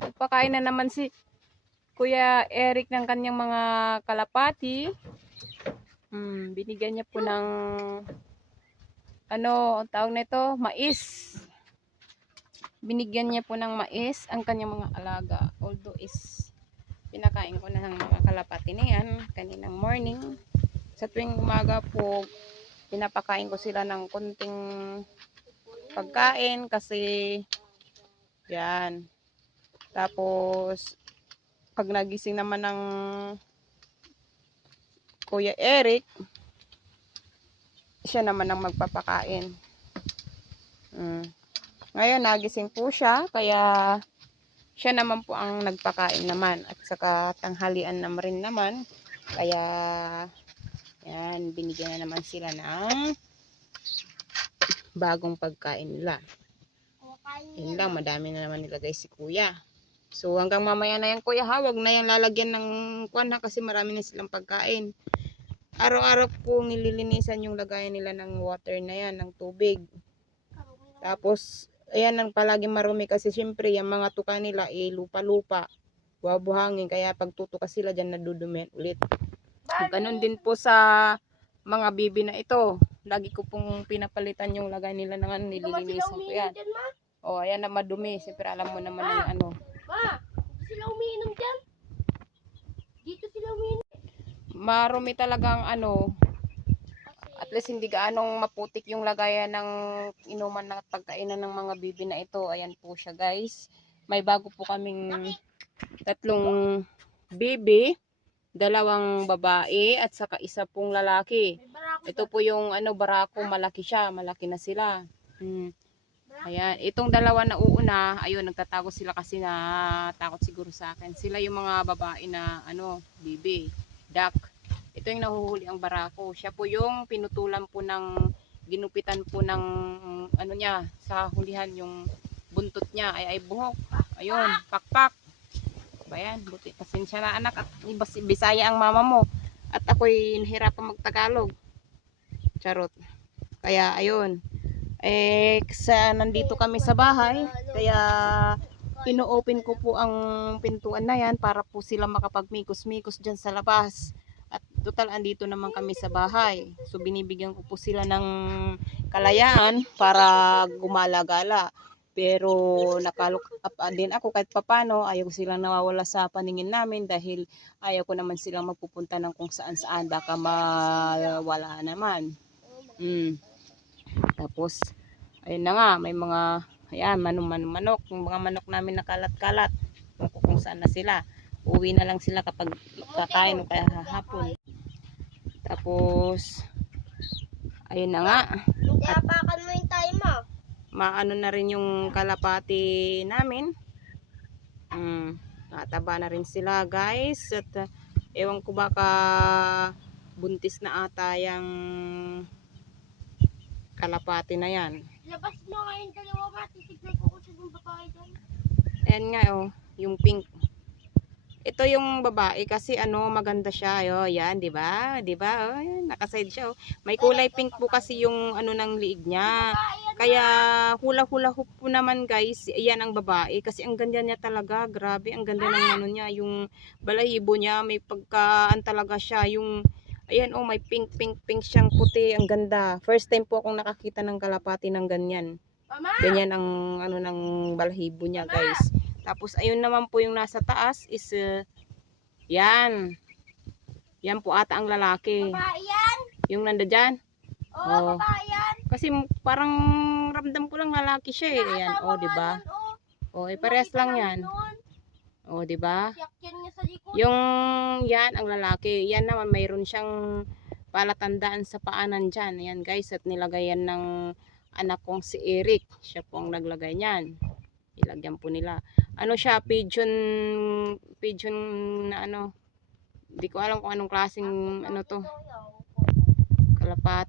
Nagpakain na naman si Kuya Eric ng kanyang mga kalapati. Binigyan niya po ng ano, ang tawag nito, mais. Binigyan niya po ng mais ang kanyang mga alaga. Although is pinakain ko na ng mga kalapati na yan kaninang morning. Sa tuwing umaga po, pinapakain ko sila ng konting pagkain kasi yan. Tapos pag nagising naman ng Kuya Eric, siya naman ang magpapakain. Ngayon nagising po siya, kaya siya naman po ang nagpakain naman. At saka tanghalian na rin naman, kaya yan, binigyan na naman sila ng bagong pagkain nila. Yun lang, madami na naman nilagay si Kuya. So hanggang mamaya na yan Kuya, hawag na yan lalagyan ng kwan na kasi marami na silang pagkain. Araw-araw po nililinisan yung lagayan nila ng water na yan, ng tubig. Tapos ayan ang palagi marumi kasi syempre yung mga tuka nila lupa-lupa, buhangin, kaya pag tutuka sila dyan nadudumi ulit. Ganun din po sa mga bibi na ito. Lagi ko pong pinapalitan yung lagay nila ng nililinisan ko yan. O ayan na madumi, siyempre alam mo naman yung ano. Ma, dito sila umiinom dyan. Dito sila umiinom. Marumi talagang ano, at least hindi gaanong maputik yung lagayan ng inuman na pagkainan ng mga bibi na ito. Ayan po siya guys. May bago po kaming 3 bibi, 2 babae at saka 1 pong lalaki. Ito po yung ano, barako, malaki siya, malaki na sila. Ayan, itong 2 na uuna, ayun, nagtatago sila kasi na takot siguro sa akin. Sila yung mga babae na ano, bibi, duck. Ito yung nahuhuli ang barako. Siya po yung pinutulan po ng, ginupitan po ng ano niya, sa hulihan yung buntot niya ay buhok. Ayun, pakpak. Bayan, buti pasensya na anak at Bisaya ang mama mo. At ako'y nahirapan magtagalog. Charot. Kaya ayun. Nandito kami sa bahay, kaya ino-open ko po ang pintuan na yan para po sila makapagmikos-mikos dyan sa labas. At total andito naman kami sa bahay. So binibigyan ko po sila ng kalayaan para gumala-gala. Pero nakalok din ako kahit papano, ayaw ko silang nawawala sa paningin namin dahil ayaw ko naman silang magpupunta ng kung saan-saan, baka mawala naman. Tapos ayun na nga, may mga ayan, manok, yung mga manok namin nakalat-kalat kung saan na sila. Uwi na lang sila kapag kakain o kaya hapon. Tapos ayun na nga, Apakan mo yung tayo mo. maano na rin yung kalapati namin. Nataba na rin sila guys. At ewan ko baka buntis na ata yung kalapati na yan. Labas mo nga yung 2, ma. Titignan ko kung sino yung babae dyan. Ayan nga yung pink. Ito yung babae kasi ano, maganda siya. Yan, 'di ba? 'Di ba? Nakaside siya. May kulay pink po kasi yung ano ng liig niya. Kaya hula-hula hoop po naman guys. Ayan ang babae kasi ang ganda niya talaga. Grabe, ang ganda ng ano niya, yung balahibo niya, may pagkaan talaga siya. Yung ayan may pink siyang puti, ang ganda. First time po akong nakakita ng kalapati ng ganyan. Ganyan ang ano ng balahibo niya, guys. Tapos ayun naman po yung nasa taas is yan. Yan po ata ang lalaki. Babae yan? Yung nandiyan. Oo, babae yan. Kasi parang ramdam ko lang lalaki siya eh. Ayan, di ba? Parehas lang yan. Di ba? Yung yan ang lalaki. Yan naman mayroon siyang palatandaan sa paanan diyan. Ayan guys, at nilagayan ng anak kong si Eric. Siya po ang naglagay niyan. Ilagyan po nila. Ano siya, pigeon na ano. Hindi ko alam kung anong klaseng ano to. Kalapati.